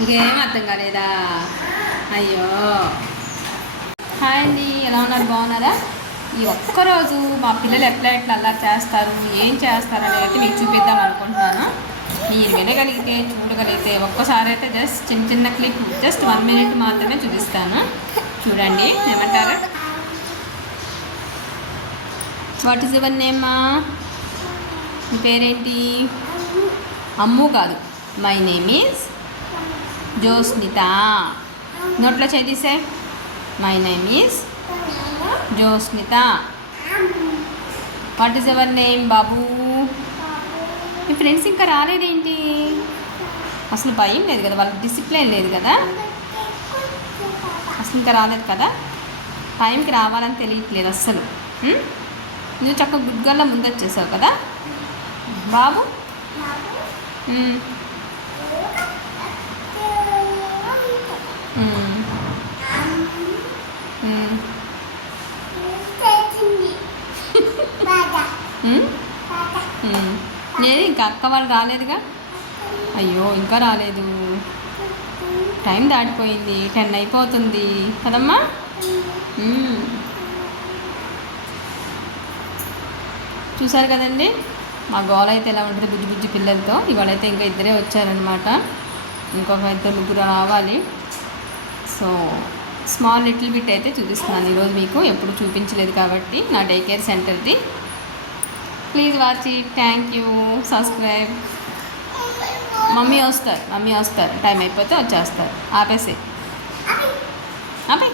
ఇంకేం అర్థం కాలేదా? అయ్యో. హాయ్ అండి, ఎలా ఉన్నారు? బాగున్నారా? ఈ ఒక్కరోజు మా పిల్లలు ఎట్లా అలా చేస్తారు, ఏం చేస్తారు అనేది అయితే మీకు చూపిద్దాం అనుకుంటున్నాను. మీరు వినగలిగితే చూడగలిగితే ఒక్కసారి అయితే జస్ట్ చిన్న క్లిప్, జస్ట్ 1 minute మాత్రమే చూపిస్తాను. చూడండి, ఏమంటారు? What is your name? మీ పేరేంటి? అమ్ము కాదు, మై నేమ్ ఈజ్ జోస్నిత. నోట్లో చేసే my name is Josnitha. What is your name బాబు? మీ ఫ్రెండ్స్ ఇంకా రాలేదేంటి? అసలు భయం లేదు కదా, వాళ్ళకి డిసిప్లిన్ లేదు కదా, అసలు ఇంకా రాలేదు కదా, టైంకి రావాలని తెలియట్లేదు అస్సలు. నువ్వు చక్కగా గుడ్గల్లా ముందు వచ్చేసావు కదా బాబు. లేదు, ఇంకా అక్క వాళ్ళు రాలేదుగా. అయ్యో, ఇంకా రాలేదు, టైం దాటిపోయింది, 10 అయిపోతుంది కదమ్మా. చూసారు కదండి మా గోల అయితే ఎలా ఉంటుంది బుజ్జి బుజ్జి పిల్లలతో. ఇవాళైతే ఇంకా ఇద్దరే వచ్చారనమాట, ఇంకొక 2-3 రావాలి. సో స్మాల్ లిటిల్ బిట్ అయితే చూపిస్తున్నాను ఈరోజు మీకు, ఎప్పుడు చూపించలేదు కాబట్టి నా డే కేర్ సెంటర్ది. Please watch it. Thank you. Subscribe. Mummy వస్తారు, టైం అయిపోతే వచ్చేస్తారు. ఆపేసి ఆపే.